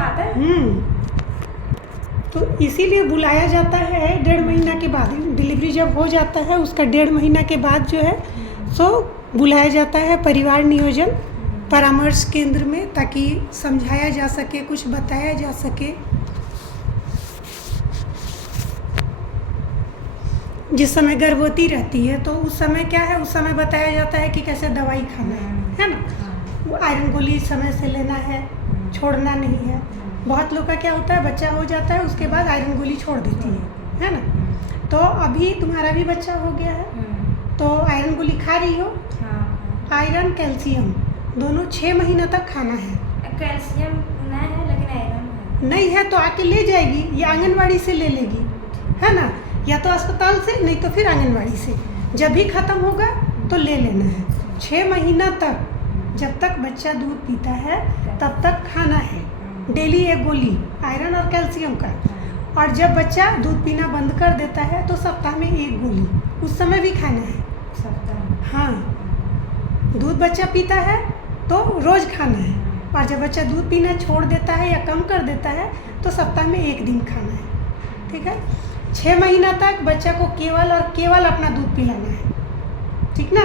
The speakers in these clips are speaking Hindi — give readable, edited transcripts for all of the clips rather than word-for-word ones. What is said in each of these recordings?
आता है। तो इसीलिए बुलाया जाता है 1.5 महीना के बाद। डिलीवरी जब हो जाता है उसका 1.5 महीना के बाद जो है सो बुलाया जाता है परिवार नियोजन परामर्श केंद्र में, ताकि समझाया जा सके, कुछ बताया जा सके। जिस समय गर्भवती रहती है तो उस समय क्या है, उस समय बताया जाता है कि कैसे दवाई खाना है ना। वो आयरन गोली समय से लेना है, छोड़ना नहीं है। बहुत लोग का क्या होता है, बच्चा हो जाता है उसके बाद आयरन गोली छोड़ देती है ना। तो अभी तुम्हारा भी बच्चा हो गया है तो आयरन गोली खा रही हो। आयरन कैल्शियम दोनों 6 महीना तक खाना है। कैल्शियम नहीं है लेकिन आयरन है। नहीं है तो आके ले जाएगी या आंगनवाड़ी से ले लेगी, है ना, या तो अस्पताल से, नहीं तो फिर आंगनवाड़ी से। जब भी ख़त्म होगा तो ले लेना है। 6 महीना तक जब तक बच्चा दूध पीता है तब तक खाना है डेली 1 गोली आयरन और कैल्शियम का। और जब बच्चा दूध पीना बंद कर देता है तो सप्ताह में 1 गोली उस समय भी खाना है। हाँ, दूध बच्चा पीता है तो रोज़ खाना है, और जब बच्चा दूध पीना छोड़ देता है या कम कर देता है तो सप्ताह में 1 दिन खाना है। ठीक है। 6 महीना तक बच्चा को केवल और केवल अपना दूध पिलाना है, ठीक ना।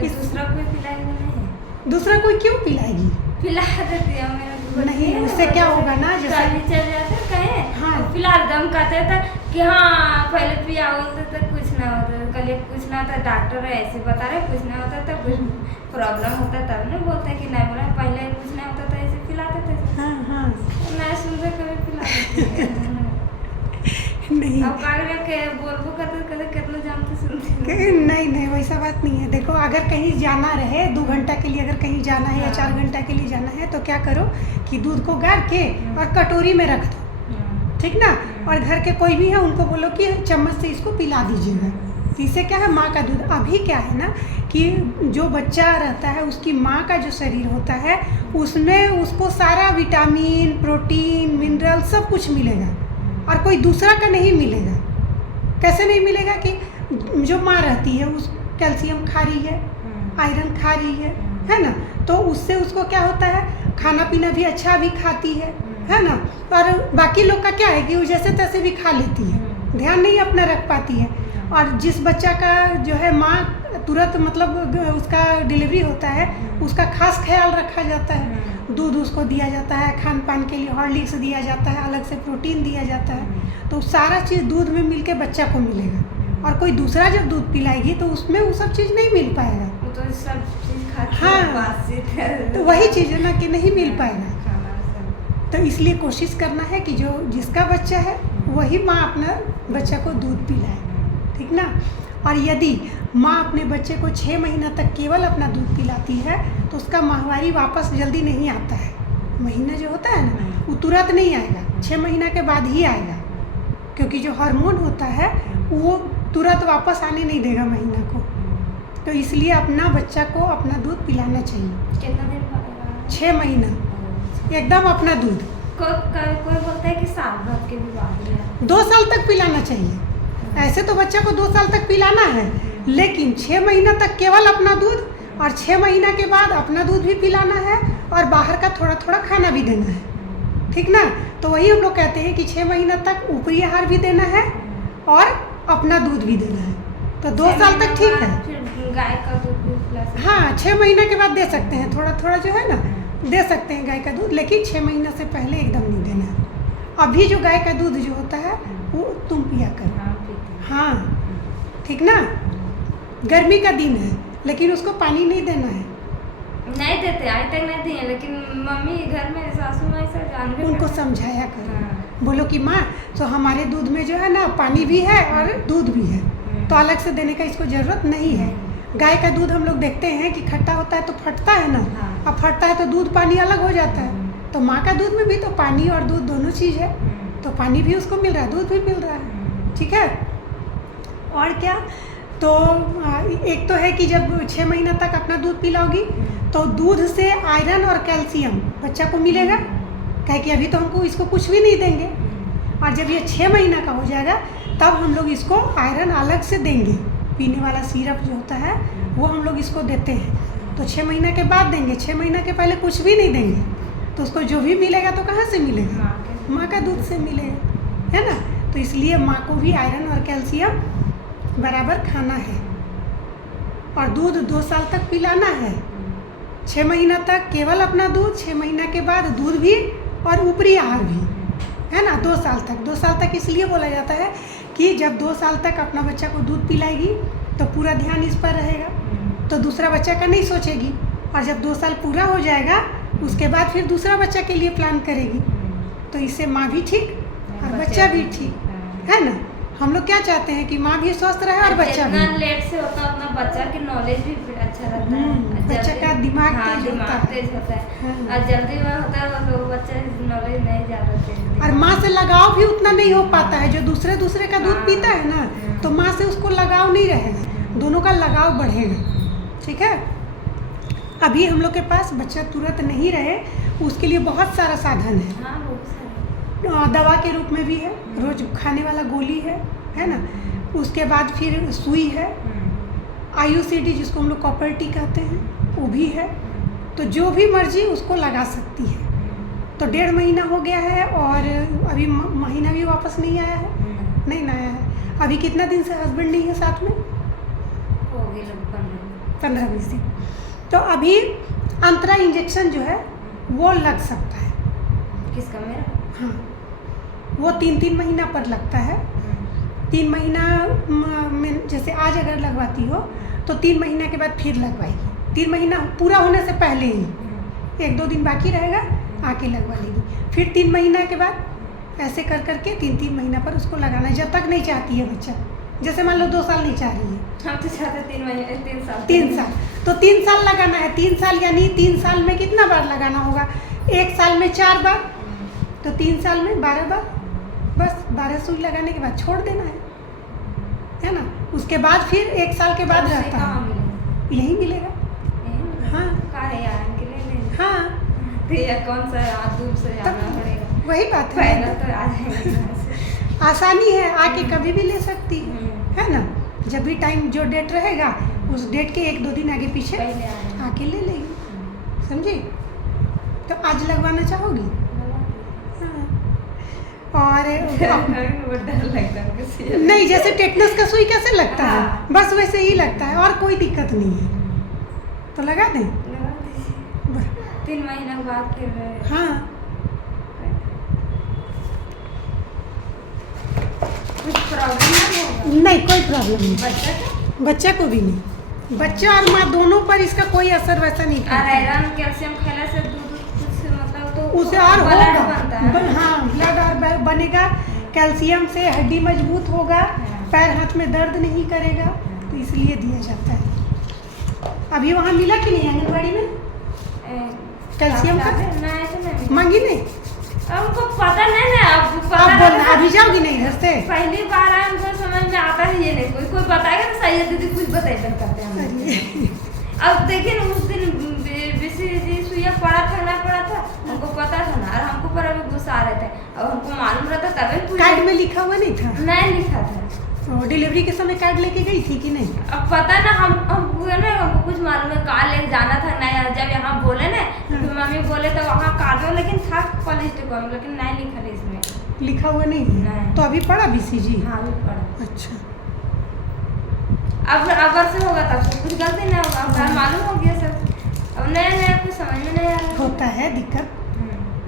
दूसरा कोई पिलाएगा नहीं? दूसरा कोई क्यों पिलाएगी? पिला देती है मेरा नहीं, उससे क्या होगा ना, जैसे चल जाते कहें हाँ फिलहाल दम कहते थे कि हाँ पहले पिया बोलते थे कुछ ना होता, कल कुछ ना होता, डॉक्टर ऐसे बता रहे कुछ ना होता था, कुछ प्रॉब्लम होता तब नहीं बोलते कि नहीं बोला, पहले कुछ नहीं होता था ऐसे पिलाते थे। हाँ हाँ नहीं सुनते कभी पिला नहीं अब कागज के बोलबो करते कितना जानते सुनते नहीं नहीं वैसा बात नहीं है। देखो, अगर कहीं जाना रहे 2 घंटा के लिए, अगर कहीं जाना है या 4 घंटा के लिए जाना है तो क्या करो कि दूध को गाड़ के और कटोरी में रख दो, ठीक ना। और घर के कोई भी है उनको बोलो कि चम्मच से इसको पिला दीजिएगा। इससे क्या है, माँ का दूध। अभी क्या है ना कि जो बच्चा रहता है उसकी माँ का जो शरीर होता है उसमें उसको सारा विटामिन, प्रोटीन, मिनरल सब कुछ मिलेगा और कोई दूसरा का नहीं मिलेगा। कैसे नहीं मिलेगा कि जो माँ रहती है उस कैल्शियम खा रही है, आयरन खा रही है ना, तो उससे उसको क्या होता है, खाना पीना भी अच्छा भी खाती है ना। और बाकी लोग का क्या है कि वो जैसे तैसे भी खा लेती है, ध्यान नहीं अपना रख पाती है। और जिस बच्चा का जो है माँ तुरंत मतलब उसका डिलीवरी होता है उसका खास ख्याल रखा जाता है, दूध उसको दिया जाता है, खान पान के लिए हॉर्लिक्स दिया जाता है, अलग से प्रोटीन दिया जाता है, तो सारा चीज़ दूध में मिलके बच्चा को मिलेगा। और कोई दूसरा जब दूध पिलाएगी तो उसमें वो सब चीज़ नहीं मिल पाएगा। वो तो सब चीज़ खाती हाँ, तो वही चीज़ है ना कि नहीं मिल पाएगा। तो इसलिए कोशिश करना है कि जो जिसका बच्चा है वही माँ अपना बच्चा को दूध पिलाए, ठीक ना। और यदि माँ अपने बच्चे को 6 महीना तक केवल अपना दूध पिलाती है तो उसका माहवारी वापस जल्दी नहीं आता है। महीना जो होता है ना वो तुरंत नहीं आएगा, 6 महीना के बाद ही आएगा, क्योंकि जो हार्मोन होता है वो तुरंत वापस आने नहीं देगा महीना को। तो इसलिए अपना बच्चा को अपना दूध पिलाना चाहिए। कितना दिन? 6 महीना एकदम अपना दूध। कोई बोलता है कि साल भर के भी बाद 2 साल तक पिलाना चाहिए। ऐसे तो बच्चा को 2 साल तक पिलाना है, लेकिन 6 महीना तक केवल अपना दूध और 6 महीना के बाद अपना दूध भी पिलाना है और बाहर का थोड़ा थोड़ा खाना भी देना है, ठीक ना। तो वही हम लोग कहते हैं कि 6 महीना तक ऊपरी आहार भी देना है और अपना दूध भी देना है, तो 2 साल तक ठीक है। फिर गाय का दूध भी पिला सकते हैं? हाँ, 6 महीना के बाद दे सकते हैं, थोड़ा थोड़ा जो है ना दे सकते हैं गाय का दूध, लेकिन 6 महीना से पहले एकदम नहीं देना है। अभी जो गाय का दूध जो होता है वो तुम पिया करो। हाँ, ठीक ना। गर्मी का दिन है लेकिन उसको पानी नहीं देना है। नहीं देते, आज तक नहीं दिए, लेकिन मम्मी घर में सासू माँ ऐसा जान उनको समझाया करो, बोलो कि माँ तो हमारे दूध में जो है ना पानी भी है और दूध भी है, तो अलग से देने का इसको ज़रूरत नहीं है। गाय का दूध हम लोग देखते हैं कि खट्टा होता है तो फटता है ना, अब फटता है तो दूध पानी अलग हो जाता है। तो माँ का दूध में भी तो पानी और दूध दोनों चीज़ है, तो पानी भी उसको मिल रहा है, दूध भी मिल रहा है, ठीक है। और क्या, तो एक तो है कि जब 6 महीना तक अपना दूध पिलाओगी तो दूध से आयरन और कैल्शियम बच्चा को मिलेगा, कहे कि अभी तो हमको इसको कुछ भी नहीं देंगे। और जब ये 6 महीना का हो जाएगा तब हम लोग इसको आयरन अलग से देंगे, पीने वाला सिरप जो होता है वो हम लोग इसको देते हैं, तो 6 महीना के बाद देंगे, 6 महीना के पहले कुछ भी नहीं देंगे। तो उसको जो भी मिलेगा तो कहाँ से मिलेगा? माँ के माँ का दूध से मिलेगा, है ना। तो इसलिए माँ को भी आयरन और कैल्शियम बराबर खाना है। और दूध 2 साल तक पिलाना है, 6 महीना तक केवल अपना दूध, 6 महीना के बाद दूध भी और ऊपरी आहार भी, है ना। 2 साल तक, 2 साल तक इसलिए बोला जाता है कि जब 2 साल तक अपना बच्चा को दूध पिलाएगी तो पूरा ध्यान इस पर रहेगा, तो दूसरा बच्चा का नहीं सोचेगी। और जब 2 साल पूरा हो जाएगा उसके बाद फिर दूसरा बच्चा के लिए प्लान करेगी। तो इससे माँ भी ठीक और बच्चा भी ठीक, है ना। हम लोग क्या चाहते हैं कि माँ भी स्वस्थ रहे और बच्चा भी। जितना लेट से होता है उतना बच्चा की नॉलेज भी अच्छा रहता है, बच्चा जल्दी- का दिमाग हाँ, तेज होता दिमाग है। तेज होता है। हाँ। और जल्दी में होता है वो लोग बच्चा नॉलेज नहीं ज़्यादा तेज। और माँ से लगाव भी उतना नहीं हो पाता है। जो दूसरे का दूध हाँ। पीता है ना, तो माँ से उसको लगाव नहीं रहेगा, दोनों का लगाव बढ़ेगा। ठीक है। अभी हम लोग के पास बच्चा तुरंत नहीं रहे उसके लिए बहुत सारा साधन है। हाँ, बहुत सारे। दवा के रूप में भी है, रोज खाने वाला गोली है ना। उसके बाद फिर सुई है, IUCD जिसको हम लोग कॉपर टी कहते हैं वो भी है। तो जो भी मर्जी उसको लगा सकती है। तो 1.5 महीना हो गया है और अभी महीना भी वापस नहीं आया है, नहीं ना आया है। अभी कितना दिन से हस्बैंड नहीं है साथ में? हो गए लोग 15-20 दिन। तो अभी अंतरा इंजेक्शन जो है वो लग सकता है। किसका? मेरा। हाँ, वो 3-3 महीना पर लगता है। 3 महीना में जैसे आज अगर लगवाती हो तो 3 महीना के बाद फिर लगवाएगी। 3 महीना पूरा होने से पहले ही 1-2 दिन बाकी रहेगा, आके लगवा लेगी। फिर 3 महीना के बाद ऐसे कर करके 3-3 महीना पर उसको लगाना है, जब तक नहीं चाहती है बच्चा। जैसे मान लो 2 साल नहीं चाह रही है, हम तो चाहते 3 महीने 3 साल 3 साल, तो 3 साल लगाना है। 3 साल यानी 3 साल में कितना बार लगाना होगा? 1 साल में 4 बार, तो 3 साल में 12 बार। बस 12 सुई लगाने के बाद छोड़ देना है ना। उसके बाद फिर 1 साल के बाद रहता कहाँ है, मिलेगा? यही मिलेगा। यहीं मिलेगा? हाँ। कहाँ है यार इनके लिए लेंगे? हाँ, तो ये कौन सा हाथ दूर से जाना पड़ेगा? वही बात पहले है। तो आ जाएगा यहाँ से। आसानी है, आके कभी भी ले सकती है ना। जब भी टाइम जो डेट रहेगा उस डेट के 1-2 दिन आगे पीछे पहले आ जाएगा। आके ले लेगी, समझी। तो आज लगवाना चाहोगी? हाँ। और वो डर लगता है किसी। नहीं, जैसे टेटनस का सुई कैसे लगता है हाँ। बस वैसे ही लगता है, और कोई दिक्कत नहीं है। तो लगा दें। लगा दीजिए। 3 महीने के बाद फिर हाँ, कुछ प्रॉब्लम नहीं होगा नहीं कोई प्रॉब्लम नहीं, बच्चा का? बच्चा को भी नहीं। बच्चा और माँ दोनों पर इसका कोई असर वैसा नहीं और पड़ता। आयरन कैल्शियम खाने से दूध कुछ मतलब तो उसे और ब्लड होगा, बनता है। हाँ ब्लड और बनेगा। कैल्शियम से हड्डी मजबूत होगा, पैर हाथ में दर्द नहीं करेगा, तो इसलिए दिया जाता है। अभी वहाँ मिला कि नहीं आंगनबाड़ी में कैल्शियम का? नहीं तो नहीं। मांगी नहीं? हमको पता नहीं ना, अब पता अब बोलना, नहीं। अभी जाओगी नहीं घर से? पहली बार आए हमको समझ में आता है ये नहीं, कोई बताएगा तो सही है दीदी, कुछ बताइए करते हैं हम। अरे, अब देखिए ना, उस दिन BCG सुइया पड़ा था ना पड़ा था, हमको पता था ना, और हमको पर अभी गुस्सा आ रहे थे। अब हमको मालूम रहता तभी पूछा। कार्ड में लिखा हुआ नहीं था? नहीं लिखा था। तो डिलीवरी के समय कार्ड लेके गई थी कि नहीं? अब पता ना, हमको ना हमको कुछ मालूम है, कार लेके जाना था नहीं। जब यहाँ बोले ना तो मम्मी बोले तो वहाँ कार्ड में लेकिन था कॉलेज टिकट में, लेकिन नहीं लिखा है इसमें। लिखा हुआ नहीं है? नहीं। तो अभी पड़ा BCG? हाँ अभी पड़ा। अच्छा, अब से होगा तब से कुछ गलती नहीं होगा, अब मालूम हो गया सब। अब नया नया कुछ समझ में नहीं आ रहा। होता है दिक्कत,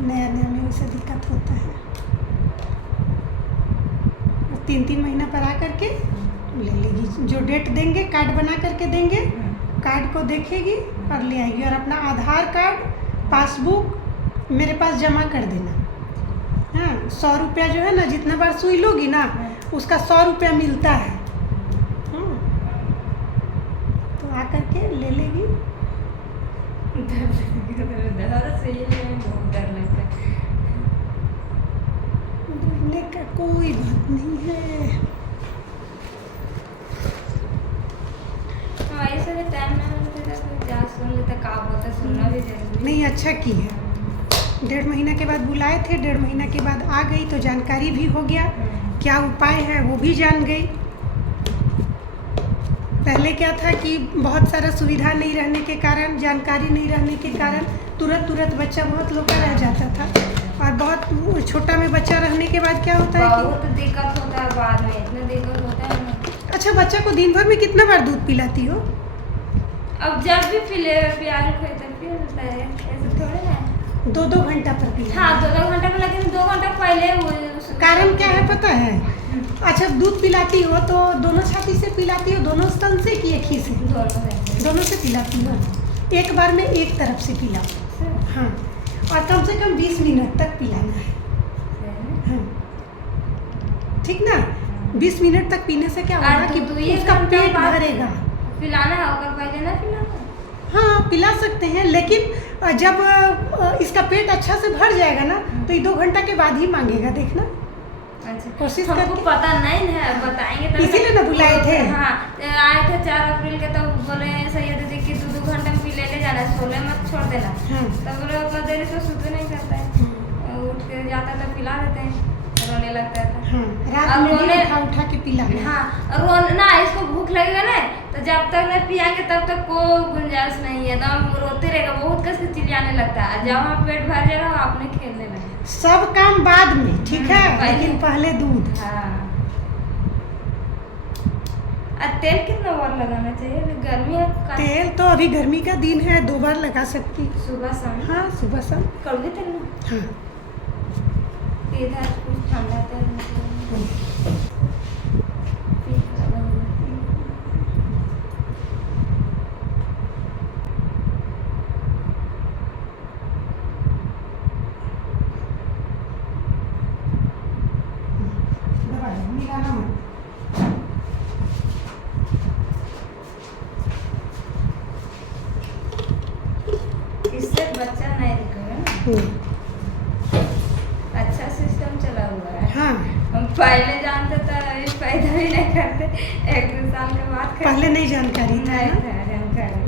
नया नया में वैसे दिक्कत होता है। 3-3 महीना पर आ करके ले लेगी। जो डेट देंगे कार्ड बना करके देंगे, कार्ड को देखेगी और ले आएगी। और अपना आधार कार्ड, पासबुक मेरे पास जमा कर देना। हाँ, 100 रुपया जो है ना, जितना बार सुई लोगी ना उसका 100 रुपया मिलता है। तो आ करके ले लेगी। डर से ये बहुत डर लगता है। डरने का कोई बात नहीं है। हमारे से टाइम ना मिलता था तो जा सुन लेता, का बोलता सुनना भी जरूरी। नहीं, अच्छा की है। 1.5 महीना के बाद बुलाए थे, 1.5 महीना के बाद आ गई तो जानकारी भी हो गया, क्या उपाय है वो भी जान गई। पहले क्या था कि बहुत सारा सुविधा नहीं रहने के कारण, जानकारी नहीं रहने के कारण तुरंत तुरंत बच्चा बहुत लोग का रह जाता था, और बहुत छोटा में बच्चा रहने के बाद क्या होता है बहुत दिक्कत होता है बाद में, इतना दिक्कत होता है ना। अच्छा, बच्चा को दिन भर में कितना बार दूध पिलाती हो? अब जब भी प्यार खोए तब पी लेता है, ऐसे थोड़े ना। 2-2 घंटा पर पिला? हाँ 2-2 घंटा में, लेकिन 2 घंटा पहले कारण क्या है पता है? अच्छा, दूध पिलाती हो तो दोनों छाती से पिलाती हो, दोनों स्तन से कि एक ही से? दोनों से पिलाती हो। एक बार में एक तरफ से पिलाओ। हाँ, और कम से कम 20 मिनट तक पिलाना है। हाँ, ठीक ना? 20 मिनट तक पीने से क्या होगा कि उसका पेट भरेगा। पिलाना है और पहले ना पिलाना? हाँ, पिला सकते हैं, लेकिन जब इसका पेट अच्छा से भर जाएगा ना तो ये 2 घंटा के बाद ही मांगेगा, देखना। अच्छा, कोशिश हमको करके। पता नहीं है, बताएंगे तो। इसीलिए ना बुलाए थे। हाँ, आए थे 4 अप्रैल के, तो बोले सैयद दीदी कि 2-2 घंटे में पी ले जाना है, 16 मत छोड़ देना। तब बोले उतना देर से सुते नहीं करता है, उठ के जाता तो पिला देते हैं, रोने लगता था। हाँ, रात में भी उठा के पिलाना। हाँ, रोना, इसको भूख लगेगा ना तो जब तक नहीं पियाएंगे तब तक कोई गुंजाइश नहीं है, एकदम रोते रहेगा, बहुत कस के चिल्लाने लगता है। जब वहाँ पेट भर जाएगा आपने खेलने लगेगा। सब काम बाद में, ठीक है, लेकिन पहले दूध। हाँ, और तेल कितना बार लगाना चाहिए? गर्मी है तेल तो अभी गर्मी का दिन है, 2 बार लगा सकती। सुबह शाम? हाँ, सुबह शाम। कड़वी तेल ना? हाँ, इधर कुछ ठंडा तेल मिलाना मत। इससे बच्चा नहीं रुकेगा ना। अच्छा सिस्टम चला हुआ है। हाँ, हम पहले जानते तो अभी फायदा भी नहीं करते, 1-2 साल के बाद पहले नहीं जानकारी था नहीं ना? था जानकारी।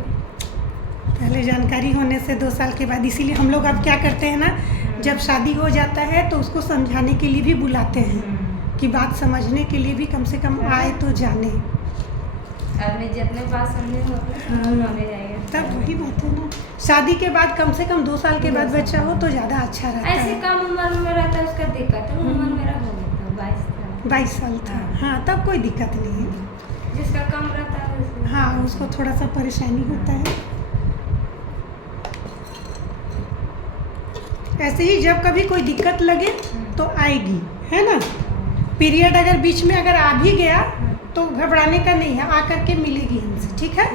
पहले जानकारी होने से 2 साल के बाद, इसीलिए हम लोग अब क्या करते हैं ना, जब शादी हो जाता है तो उसको समझाने के लिए भी बुलाते हैं कि बात समझने के लिए भी कम से कम आए तो जाने। आदमी जितने बात समझे होते जाएगा। तब वही बात है ना, शादी के बाद कम से कम 2 साल के बाद बच्चा हो तो ज़्यादा अच्छा रहता ऐसे है। कम उम्र में रहता है उसका दिक्कत है। उम्र मेरा हो गया था 22 साल था। हाँ, तब कोई दिक्कत नहीं है। जिसका कम रहता है उसको। हाँ, उसको थोड़ा सा परेशानी होता है। ऐसे ही जब कभी कोई दिक्कत लगे तो आएगी, है ना? पीरियड अगर बीच में अगर आ भी गया तो घबराने का नहीं है, आकर के मिलेगी हमसे, ठीक है?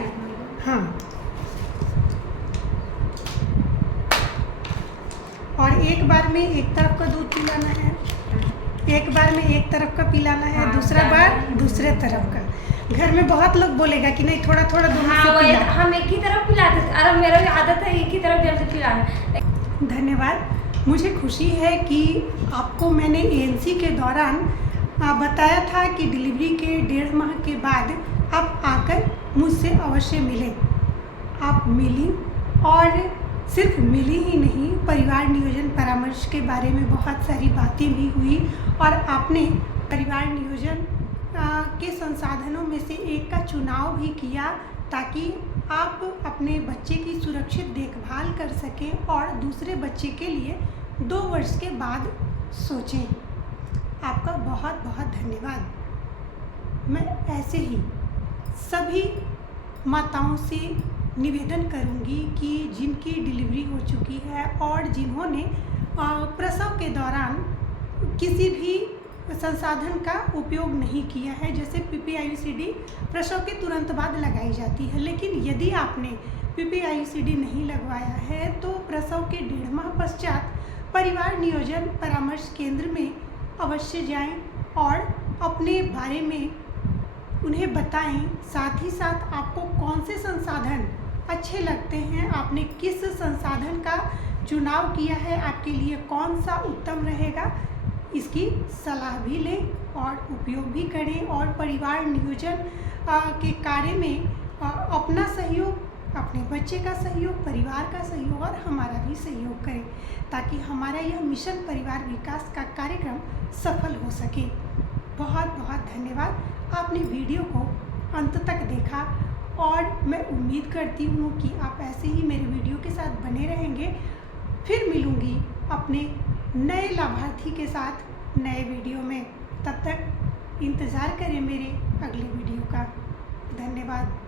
हाँ, और एक बार में एक तरफ का दूध पिलाना है, एक बार में एक तरफ का पिलाना है, दूसरा बार दूसरे तरफ का। घर में बहुत लोग बोलेगा कि नहीं, थोड़ा थोड़ा दोनों से पिला। हम एक ही तरफ पिलाते थे, अरे मेरा भी आदत है एक ही तरफ जल्दी पिलाना। धन्यवाद। मुझे खुशी है कि आपको मैंने एएनसी के दौरान बताया था कि डिलीवरी के 1.5 माह के बाद आप आकर मुझसे अवश्य मिलें। आप मिली, और सिर्फ मिली ही नहीं, परिवार नियोजन परामर्श के बारे में बहुत सारी बातें भी हुई, और आपने परिवार नियोजन के संसाधनों में से एक का चुनाव भी किया ताकि आप अपने बच्चे की सुरक्षित देखभाल कर सकें और दूसरे बच्चे के लिए 2 वर्ष के बाद सोचें। आपका बहुत बहुत धन्यवाद। मैं ऐसे ही सभी माताओं से निवेदन करूंगी कि जिनकी डिलीवरी हो चुकी है और जिन्होंने प्रसव के दौरान किसी भी संसाधन का उपयोग नहीं किया है, जैसे PPIUCD प्रसव के तुरंत बाद लगाई जाती है, लेकिन यदि आपने PPIUCD नहीं लगवाया है तो प्रसव के 1.5 माह पश्चात परिवार नियोजन परामर्श केंद्र में अवश्य जाएं और अपने बारे में उन्हें बताएं। साथ ही साथ आपको कौन से संसाधन अच्छे लगते हैं, आपने किस संसाधन का चुनाव किया है, आपके लिए कौन सा उत्तम रहेगा, इसकी सलाह भी लें और उपयोग भी करें, और परिवार नियोजन के कार्य में अपना सहयोग, अपने बच्चे का सहयोग, परिवार का सहयोग और हमारा भी सहयोग करें ताकि हमारा यह मिशन परिवार विकास का कार्यक्रम सफल हो सके। बहुत बहुत धन्यवाद। आपने वीडियो को अंत तक देखा और मैं उम्मीद करती हूँ कि आप ऐसे ही मेरे वीडियो के साथ बने रहेंगे। फिर मिलूँगी अपने नए लाभार्थी के साथ नए वीडियो में। तब तक इंतज़ार करें मेरे अगले वीडियो का। धन्यवाद।